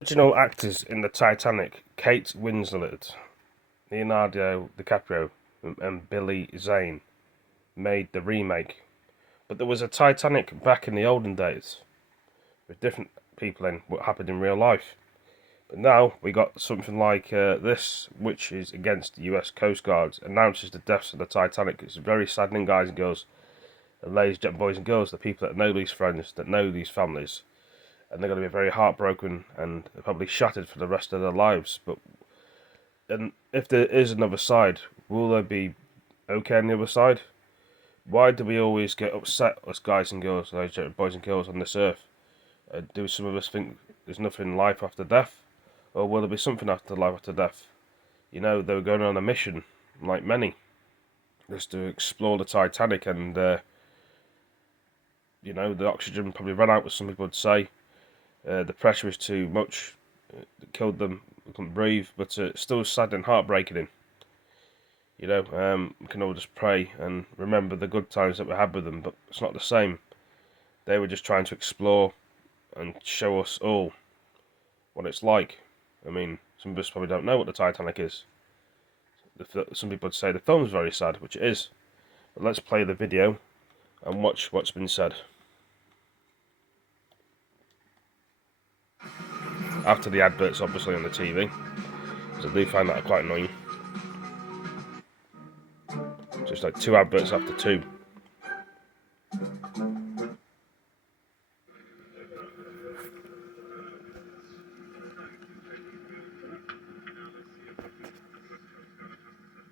Original actors in the Titanic: Kate Winslet, Leonardo DiCaprio, and Billy Zane made the remake. But there was a Titanic back in the olden days with different people in what happened in real life. But now we got something like this, which is against the US Coast Guard, announces the deaths of the Titanic. It's very saddening, guys and girls, and ladies, boys and girls, the people that know these friends, that know these families, and they're going to be very heartbroken and probably shattered for the rest of their lives. But and if there is another side, will there be okay on the other side? Why do we always get upset, us guys and girls, boys and girls on this earth? Do some of us think there's nothing in life after death? Or will there be something after life after death? You know, they were going on a mission, like many, just to explore the Titanic, and you know, the oxygen probably ran out, as some people would say. The pressure was too much, it killed them, they couldn't breathe, but still sad and heartbreaking. You know, we can all just pray and remember the good times that we had with them, but it's not the same. They were just trying to explore and show us all what it's like. I mean, some of us probably don't know what the Titanic is. Some people would say the film's very sad, which it is. But let's play the video and watch what's been said. After the adverts, obviously, on the TV, because I do find that quite annoying. Just like 2 adverts after 2.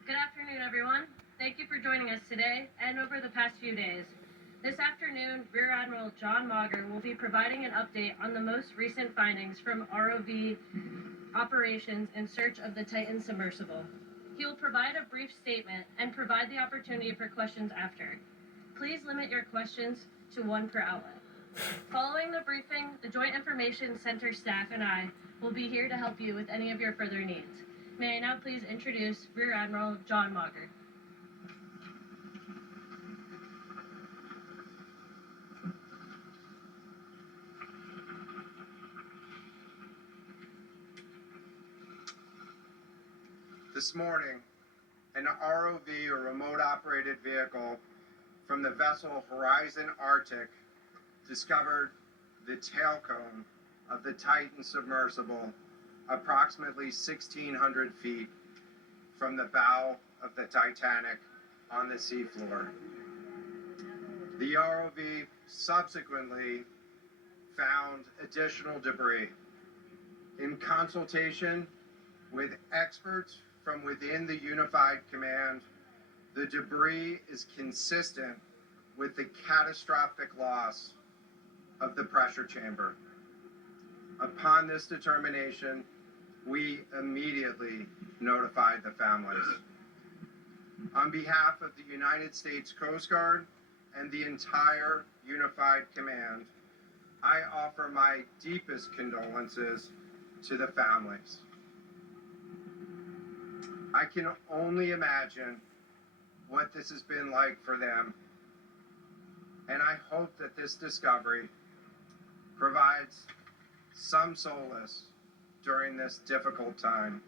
Good afternoon, everyone. Thank you for joining us today and over the past few days. This afternoon, Rear Admiral John Mauger will be providing an update on the most recent findings from ROV operations in search of the Titan submersible. He will provide a brief statement and provide the opportunity for questions after. Please limit your questions to 1 per outlet. Following the briefing, the Joint Information Center staff and I will be here to help you with any of your further needs. May I now please introduce Rear Admiral John Mauger. This morning, an ROV, or remote operated vehicle, from the vessel Horizon Arctic discovered the tail cone of the Titan submersible approximately 1,600 feet from the bow of the Titanic on the seafloor. The ROV subsequently found additional debris. In consultation with experts from within the Unified Command, the debris is consistent with the catastrophic loss of the pressure chamber. Upon this determination, we immediately notified the families. On behalf of the United States Coast Guard and the entire Unified Command, I offer my deepest condolences to the families. I can only imagine what this has been like for them, and I hope that this discovery provides some solace during this difficult time.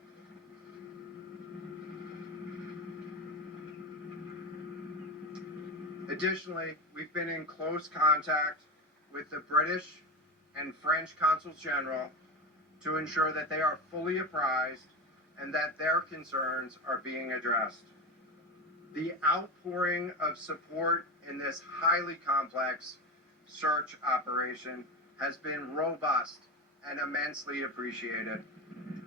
Additionally, we've been in close contact with the British and French Consuls General to ensure that they are fully apprised and that their concerns are being addressed. The outpouring of support in this highly complex search operation has been robust and immensely appreciated.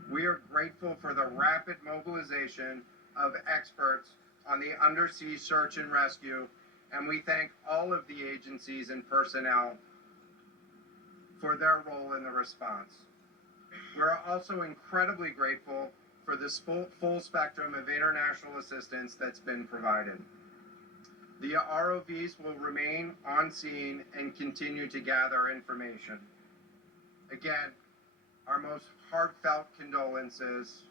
We are grateful for the rapid mobilization of experts on the undersea search and rescue, and we thank all of the agencies and personnel for their role in the response. We're also incredibly grateful for this full spectrum of international assistance that's been provided. The ROVs will remain on scene and continue to gather information. Again, our most heartfelt condolences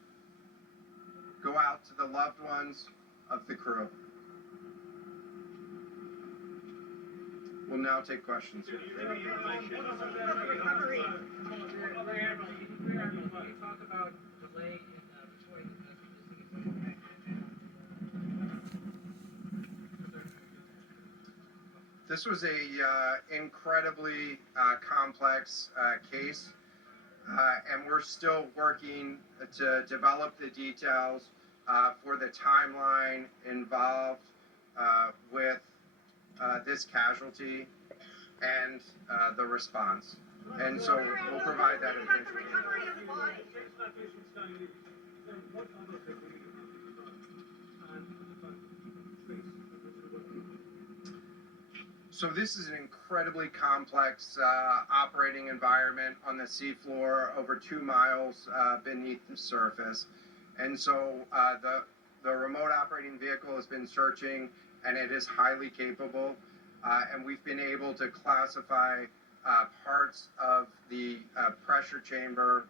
go out to the loved ones of the crew. We'll now take questions. This was a incredibly complex case, and we're still working to develop the details for the timeline involved with this casualty and the response. And so we'll provide that eventually. So this is an incredibly complex operating environment on the seafloor, over 2 miles beneath the surface. And so the remote operating vehicle has been searching, and it is highly capable. And we've been able to classify parts of the pressure chamber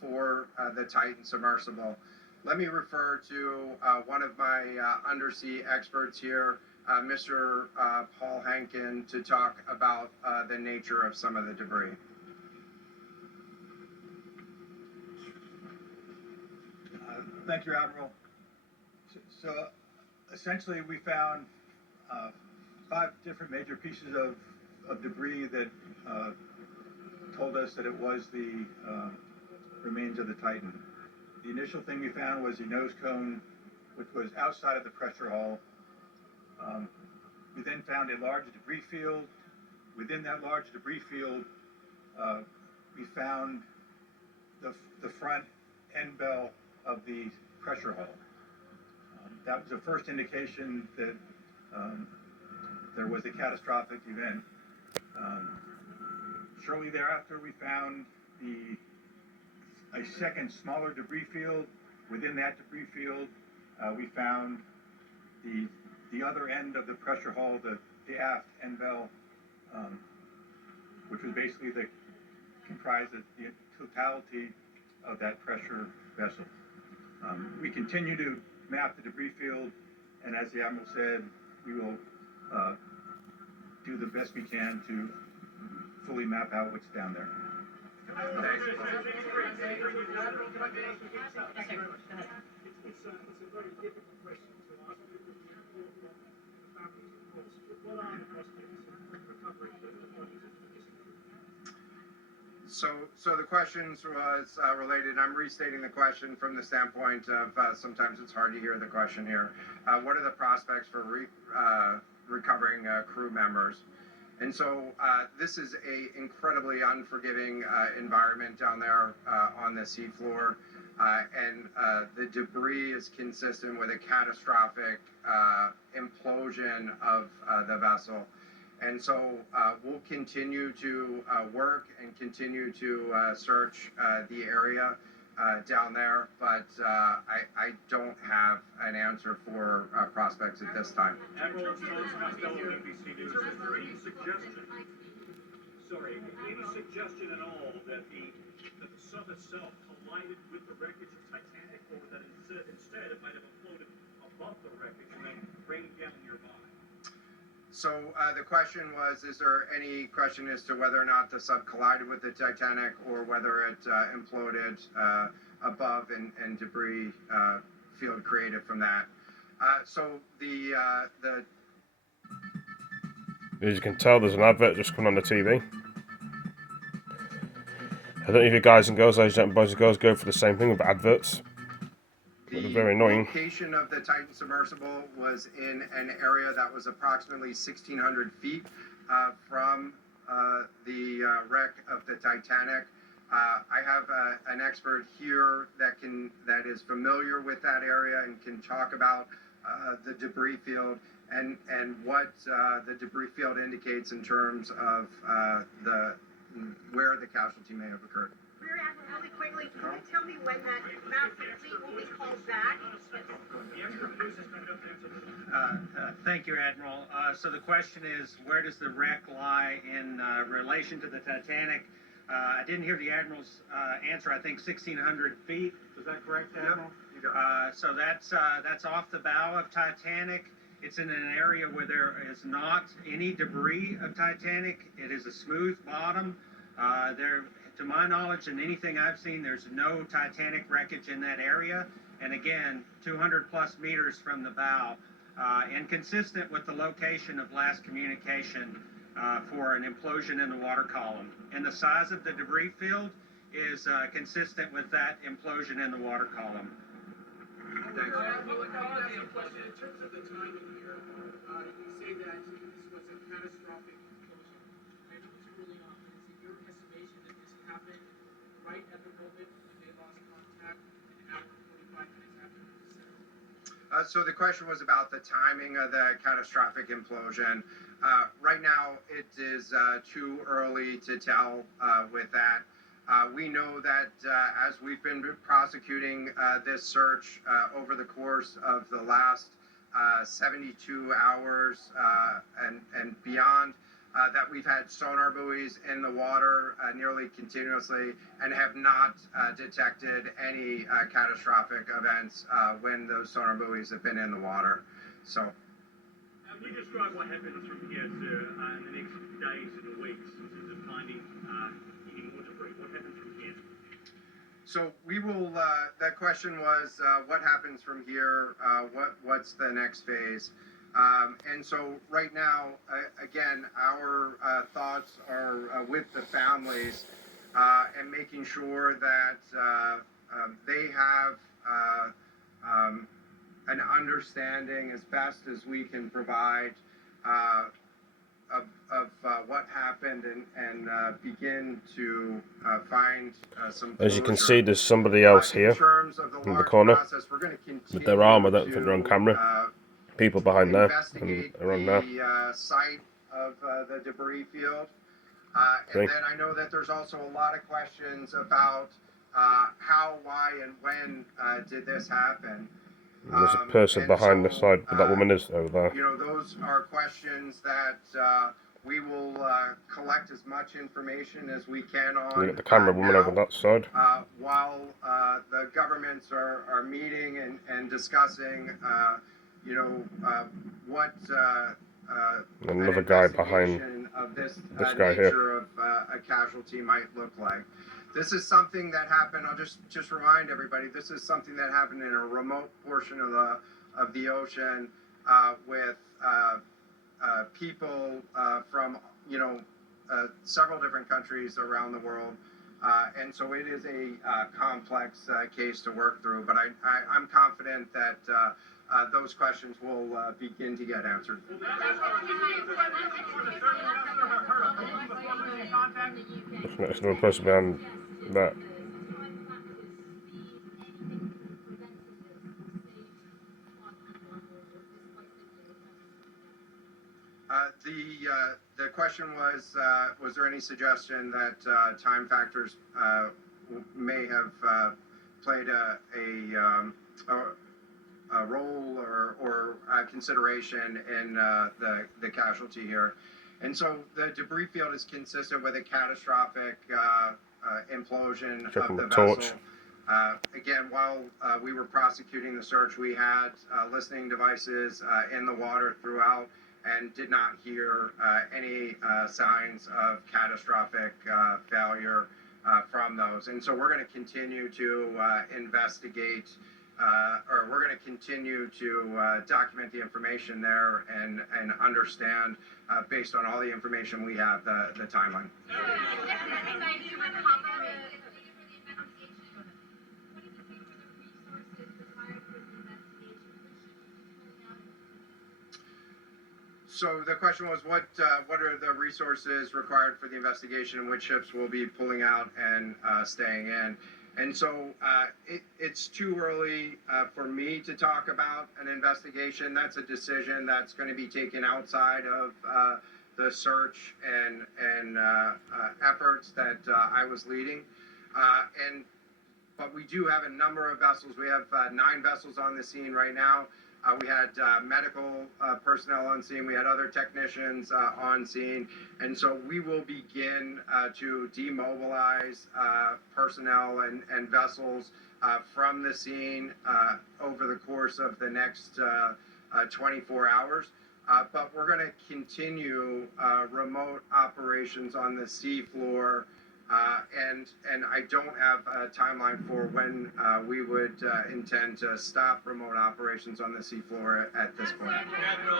for the Titan submersible. Let me refer to one of my undersea experts here, Mr. Paul Hankin, to talk about the nature of some of the debris. Thank you, Admiral. So essentially, we found 5 different major pieces of debris that told us that it was the remains of the Titan. The initial thing we found was the nose cone, which was outside of the pressure hull. We then found a large debris field. Within that large debris field, we found the front end bell of the pressure hull. That was the first indication that there was a catastrophic event. Shortly thereafter, we found a second smaller debris field. Within that debris field, we found the other end of the pressure hull, the aft end bell, which was basically comprised of the totality of that pressure vessel. We continue to map the debris field, and as the Admiral said, we will do the best we can to fully map out what's down there. Yes, sir. Go ahead. It's a very difficult question to ask because the important families, of course. What are the prospects of recovery of the bodies of the missing crew? So the questions was related. I'm restating the question from the standpoint of sometimes it's hard to hear the question here. What are the prospects for recovering crew members? And so this is a incredibly unforgiving environment down there on the seafloor, and the debris is consistent with a catastrophic implosion of the vessel. And so we'll continue to work and continue to search the area down there, but I don't have an answer for prospects at this time. Admiral Costello, NBC News. Is there any suggestion at all that the sub itself collided with the wreckage of Titanic, or that instead it might have floated above the wreckage and then rained down nearby? So the question was, is there any question as to whether or not the sub collided with the Titanic or whether it imploded above and debris field created from that? So as you can tell, there's an advert just coming on the TV. I don't know if you guys and girls, ladies and boys and girls, go for the same thing with adverts. The very annoying. location of the Titan submersible was in an area that was approximately 1,600 feet from the wreck of the Titanic. I have an expert here that is familiar with that area and can talk about the debris field and what the debris field indicates in terms of where the casualty may have occurred. Rear Admiral, really quickly, can you tell me when that massive fleet will be called back? Thank you, Admiral. So the question is, where does the wreck lie in relation to the Titanic? I didn't hear the Admiral's answer. I think 1,600 feet. Is that correct, Admiral? So that's off the bow of Titanic. It's in an area where there is not any debris of Titanic. It is a smooth bottom. To my knowledge and anything I've seen, there's no Titanic wreckage in that area. And again, 200 plus meters from the bow. and consistent with the location of last communication for an implosion in the water column. And the size of the debris field is consistent with that implosion in the water column. Thanks. In terms of the timing here, you say that this was a catastrophic implosion. I know it's early on, but is it your estimation that this happened right at the moment when they lost contact, an hour and 45 minutes after it was settled? So the question was about the timing of the catastrophic implosion. Right now, it is too early to tell with that. We know that as we've been prosecuting this search over the course of the last 72 hours and beyond, that we've had sonar buoys in the water nearly continuously and have not detected any catastrophic events when those sonar buoys have been in the water. So. Can you describe what happens from here to in the next days and weeks in terms of finding any more debris? What happens from here? So we will. That question was, what happens from here? What's the next phase? And so right now, again, our thoughts are with the families and making sure that they have an understanding as best as we can provide of what happened and begin to find some closure. As you can see, there's somebody else here in the corner with their arm. I don't think they're on camera. People behind there and around now. The site of the debris field. And then I know that there's also a lot of questions about how, why, and when did this happen. There's a person behind the side, but that woman is over there. You know, those are questions that we will collect as much information as we can on. You got the camera woman now, over that side. While the governments are meeting and discussing, you know, what another guy behind of this guy nature here. of a casualty might look like. This is something that happened. I'll just remind everybody. This is something that happened in a remote portion of the ocean with people from several different countries around the world, and so it is a complex case to work through. But I'm confident that those questions will begin to get answered. There's another person behind that. The question was there any suggestion that time factors may have played a role or consideration in the casualty here? And so the debris field is consistent with a catastrophic implosion of the vessel. Again, while we were prosecuting the search, we had listening devices in the water throughout and did not hear any signs of catastrophic failure from those. And so we're going to continue to investigate, or we're going to continue to document the information there and understand, based on all the information we have, the timeline. So the question was, what are the resources required for the investigation, and which ships will be pulling out and staying in? And so it's too early for me to talk about an investigation. That's a decision that's going to be taken outside of the search and efforts that I was leading. But we do have a number of vessels. We have 9 vessels on the scene right now. We had medical personnel on scene. We had other technicians on scene. And so we will begin to demobilize personnel and vessels from the scene over the course of the next 24 hours. But we're going to continue remote operations on the sea floor And I don't have a timeline for when we would intend to stop remote operations on the seafloor at this point. Admiral,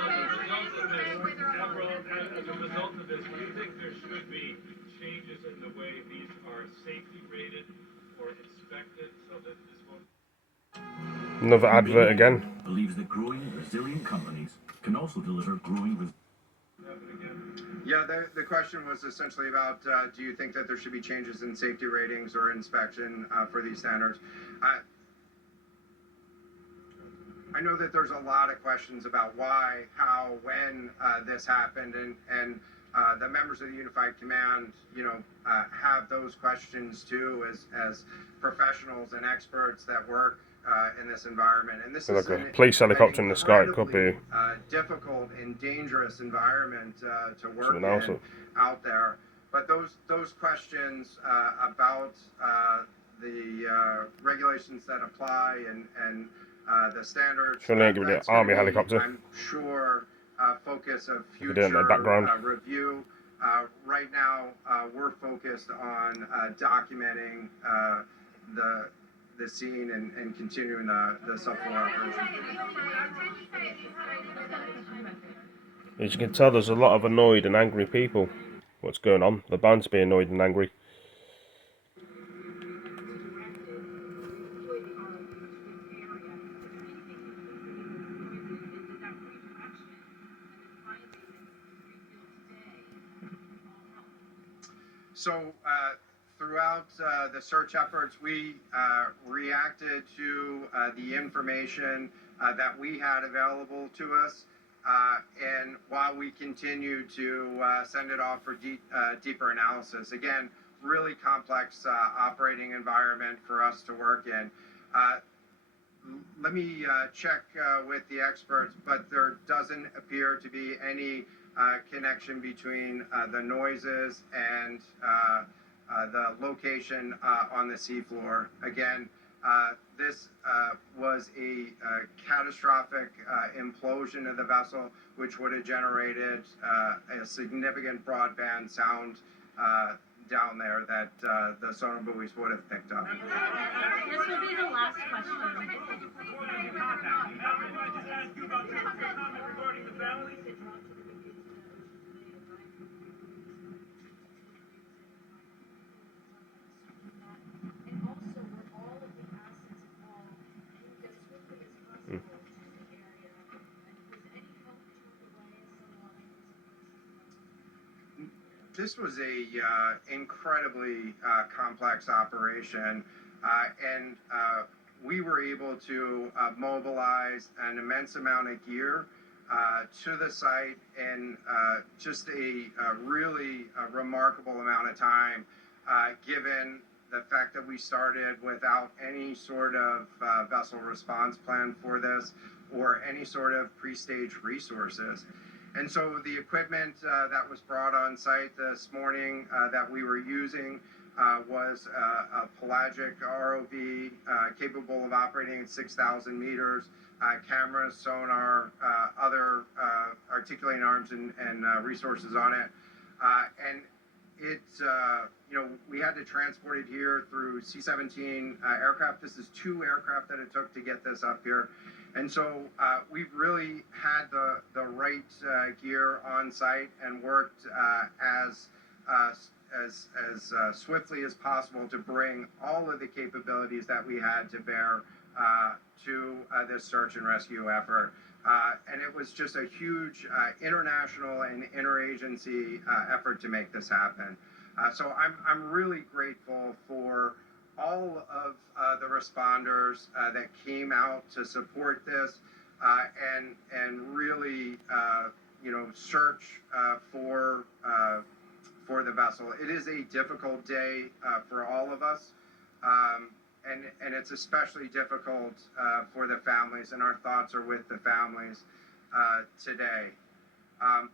as a result of this, do you think there should be changes in the way these are safety rated or inspected so that this won't? Another advert again. Believes that growing resilient companies can also deliver growing Yeah, the question was essentially about do you think that there should be changes in safety ratings or inspection for these standards? I know that there's a lot of questions about why, how, when this happened, and the members of the Unified Command, have those questions too as professionals and experts that work in this environment. And this is Like a police helicopter in the sky. It could be difficult and dangerous environment to work something else. out there. But those questions about the regulations that apply and the standards. Surely ain't giving it an army helicopter. I'm sure focus of If you future do it in the background. review. Right now, we're focused on documenting the scene and continuing the subfloor operation. As you can tell, there's a lot of annoyed and angry people. What's going on? They're bound to be annoyed and angry. So throughout the search efforts, we reacted to the information that we had available to us, and while we continue to send it off for deeper analysis. Again, really complex operating environment for us to work in. Let me check with the experts, but there doesn't appear to be any connection between the noises and the location on the seafloor. Again, this was a catastrophic implosion of the vessel, which would have generated a significant broadband sound down there that the sonar buoys would have picked up. This will be the last question. This was a incredibly complex operation, and we were able to mobilize an immense amount of gear to the site in just a really remarkable amount of time, given the fact that we started without any sort of vessel response plan for this or any sort of pre-stage resources. And so the equipment that was brought on site this morning that we were using was a pelagic ROV capable of operating at 6,000 meters, cameras, sonar, other articulating arms and resources on it. And it, we had to transport it here through C-17 aircraft. This is 2 aircraft that it took to get this up here. And so we've really had the right gear on site and worked as swiftly as possible to bring all of the capabilities that we had to bear to this search and rescue effort. And it was just a huge international and interagency effort to make this happen. So I'm really grateful for all of the responders that came out to support this and really search for the vessel. It is a difficult day for all of us, and it's especially difficult for the families, and our thoughts are with the families today.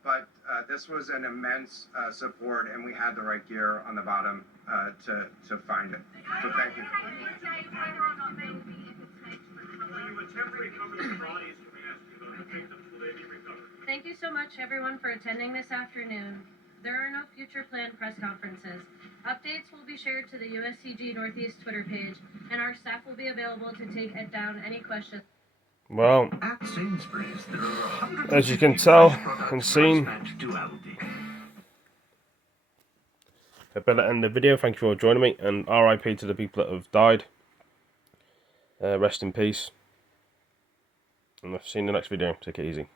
But this was an immense support, and we had the right gear on the bottom to find it. So thank you. Thank you so much, everyone, for attending this afternoon. There are no future planned press conferences. Updates will be shared to the USCG Northeast Twitter page, and our staff will be available to take down any questions. Well, At Sainsbury's, there are 100 as you can tell products and seen, price-matched to Aldi. I better end the video. Thank you for joining me, and RIP to the people that have died. Rest in peace. And I'll see you in the next video. Take it easy.